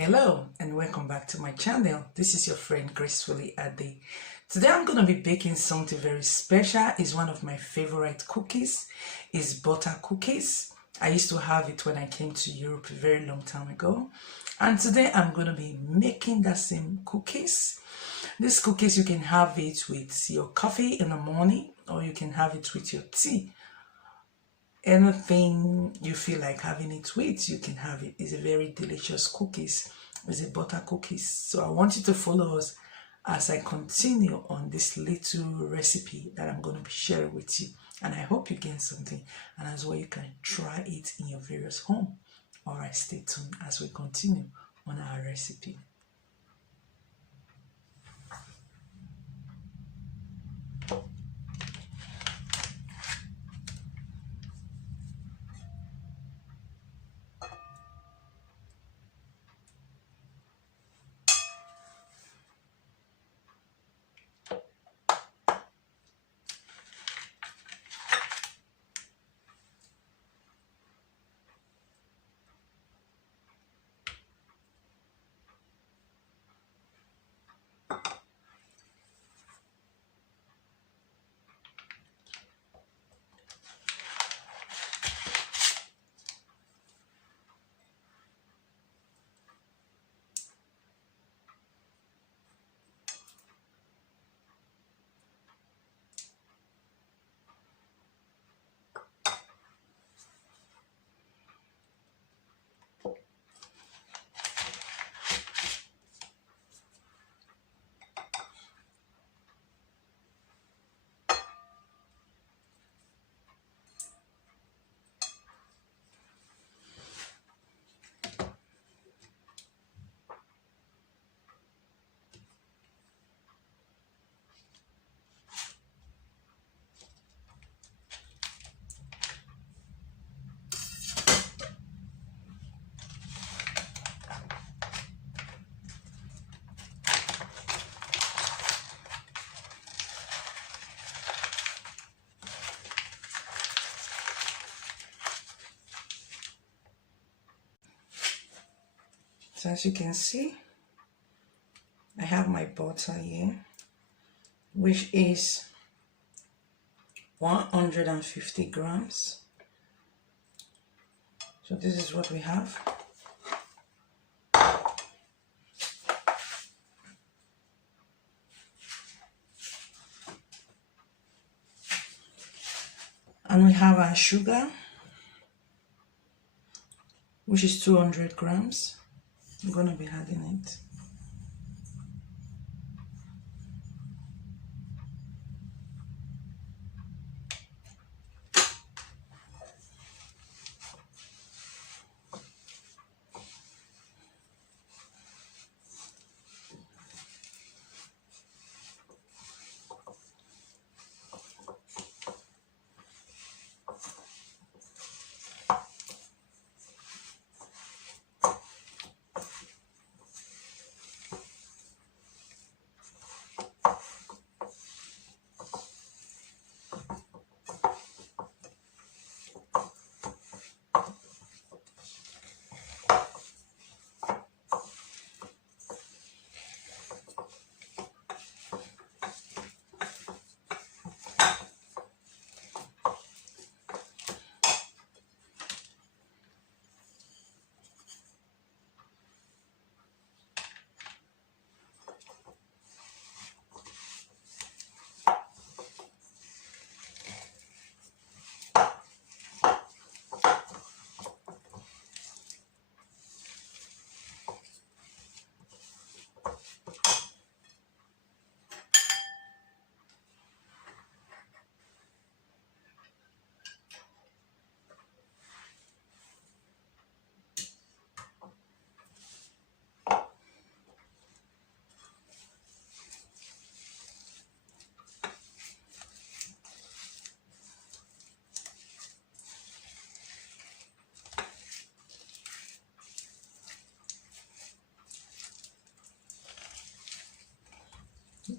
Hello and welcome back to my channel. This is your friend Gracefully Ade. Today I'm going to be baking something very special. It's one of my favorite cookies. It's butter cookies. I used to have it when I came to Europe a very long time ago. And today I'm going to be making that same cookies. These cookies, you can have it with your coffee in the morning or you can have it with your tea. Anything you feel like having it with, you can have it. It's a very delicious cookies. It's a butter cookies. So I want you to follow us as I continue on this little recipe that I'm going to be sharing with you. And I hope you gain something, and as well you can try it in your various home. Alright, stay tuned as we continue on our recipe. So as you can see, I have my butter here, which is 150 grams. So this is what we have. And we have our sugar, which is 200 grams. I'm going to be adding it.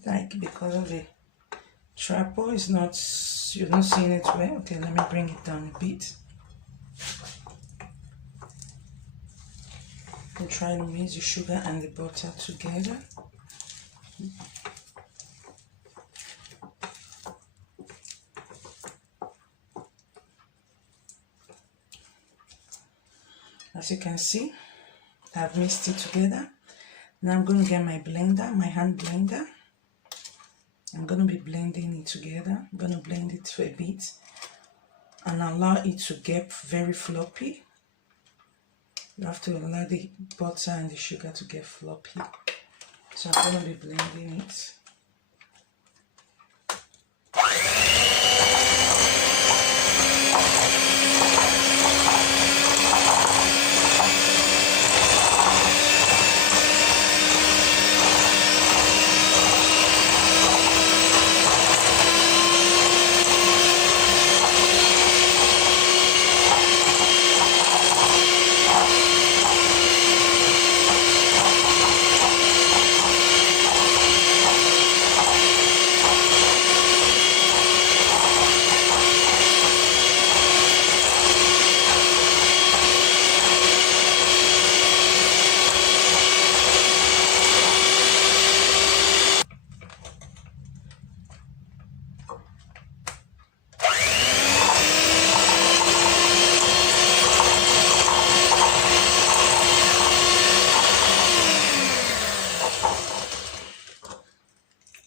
Like, because of the tripod is not, you're not seeing it well. Okay, let me bring it down a bit. The try to mix the sugar and the butter together. As you can see, I've mixed it together. Now I'm going to get my blender, my hand blender. I'm going to be blending it together. I'm going to blend it for a bit and allow it to get very floppy. You have to allow the butter and the sugar to get floppy. So I'm going to be blending it.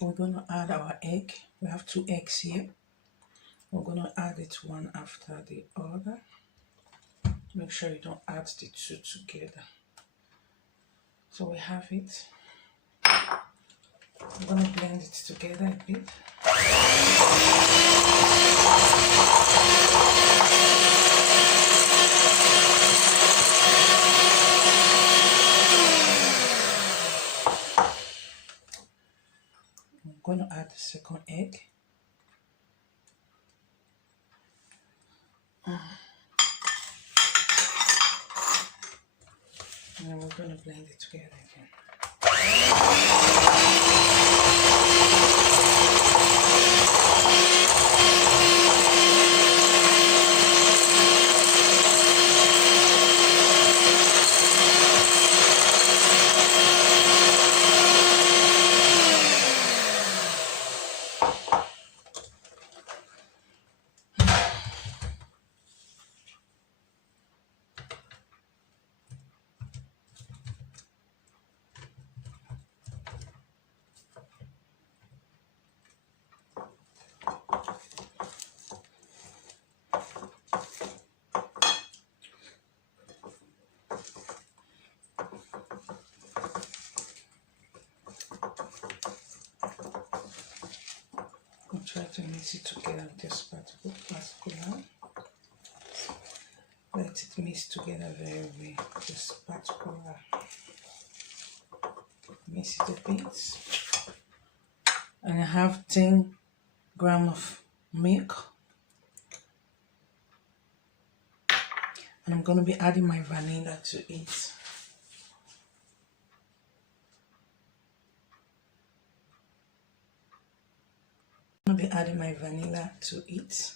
We're going to add our egg. We have 2 eggs here. We're going to add it one after the other. Make sure you don't add the 2 together. So we have it. I'm going to blend it together a bit. I'm going to add the second egg. And then we're going to blend it together again. I'll try to mix it together with this particular. Let it mix together very well. This particular. Mix it a bit. And I have 10 grams of milk. And I'm going to be adding my vanilla to it. I'm going to be adding my vanilla to it.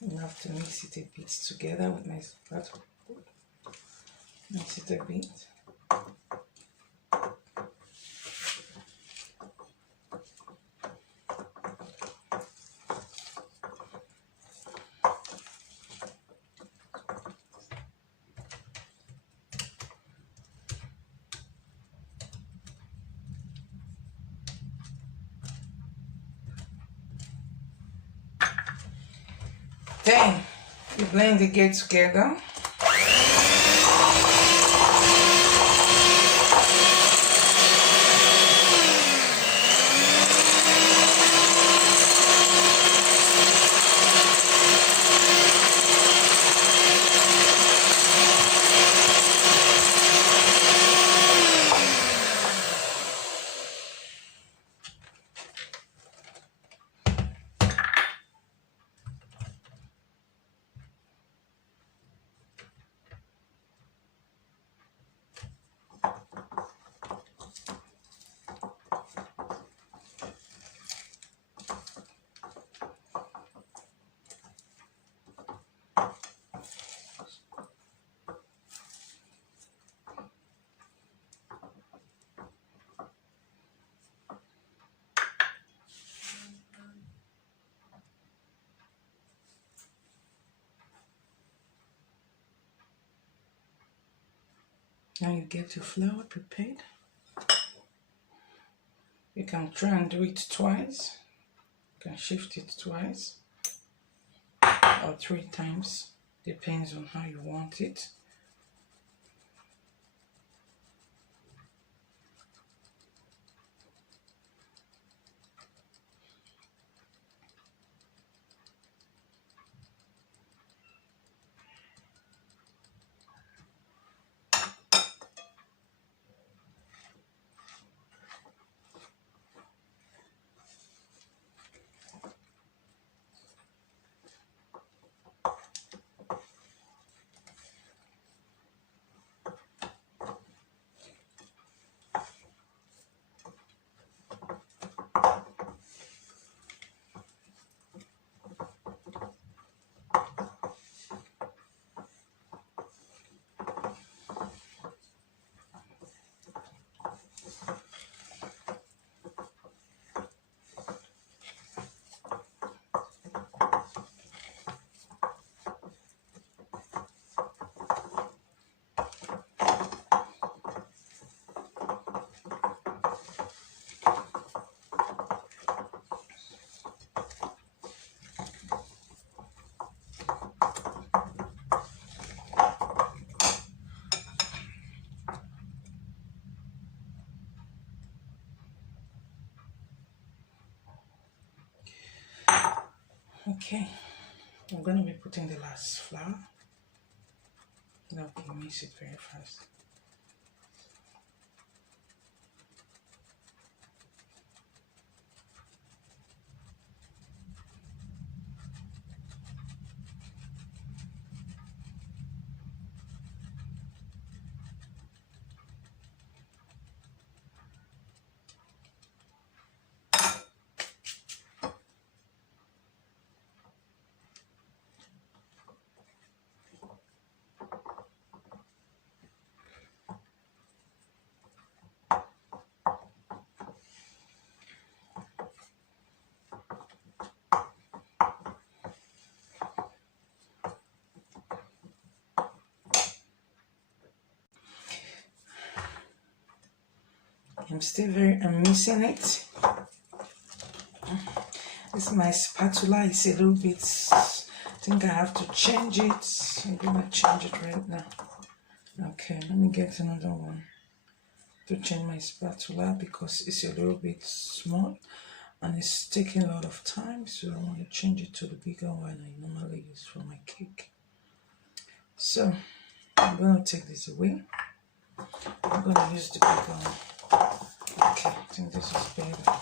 You have to mix it a bit together with my spatula. Mix it a bit. Then you blend it together. Now you get your flour prepared. You can try and do it twice. You can shift it twice or 3 times. Depends on how you want it. Okay, I'm going to be putting the last flour. Now you mix it very fast. I'm missing it. This my spatula is a little bit, I think I have to change it. I'm gonna change it right now. Okay, let me get another one to change my spatula because it's a little bit small and it's taking a lot of time, so I want to change it to the bigger one I normally use for my cake. So I'm gonna take this away. I'm gonna use the bigger one. Okay, I think this is better.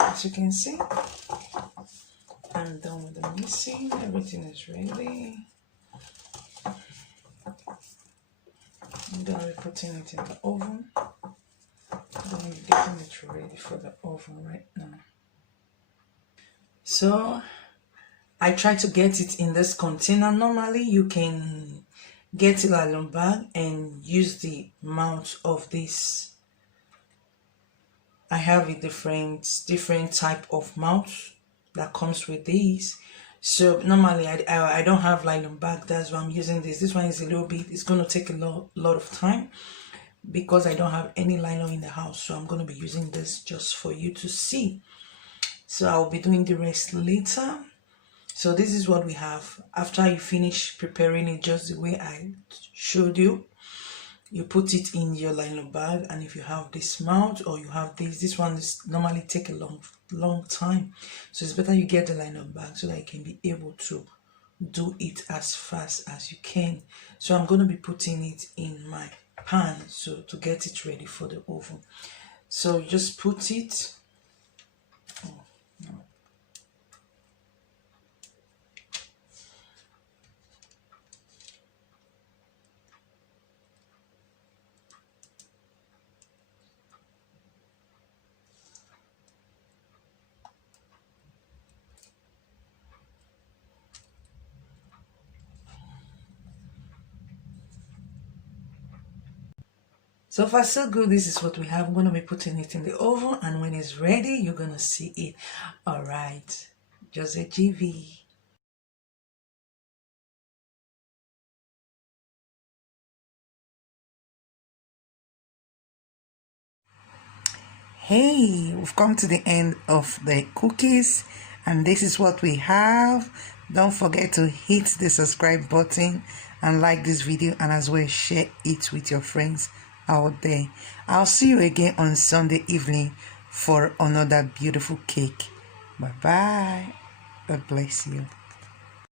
As you can see, I'm done with the mixing. Everything is ready. I'm gonna be putting it in the oven. I'm gonna be getting it ready for the oven right now. So I try to get it in this container. Normally you can get a nylon bag and use the mouth of this. I have a different type of mouth that comes with these. So normally I don't have nylon bag, that's why I'm using this. This one is a little bit, it's going to take a lot of time because I don't have any nylon in the house, so I'm going to be using this just for you to see. So I'll be doing the rest later. So this is what we have after you finish preparing it just the way I showed you. You put it in your nylon bag, and if you have this mount or you have this one is normally take a long time, so it's better you get the nylon bag so that you can be able to do it as fast as you can. So I'm going to be putting it in my pan so to get it ready for the oven. So you just put it. Oh, no. So far so good. This is what we have. I'm going to be putting it in the oven, and when it's ready you're going to see it. All right, just a GV. Hey, we've come to the end of the cookies, and this is what we have. Don't forget to hit the subscribe button and like this video, and as well share it with your friends out there. I'll see you again on Sunday evening for another beautiful cake. Bye bye. God bless you.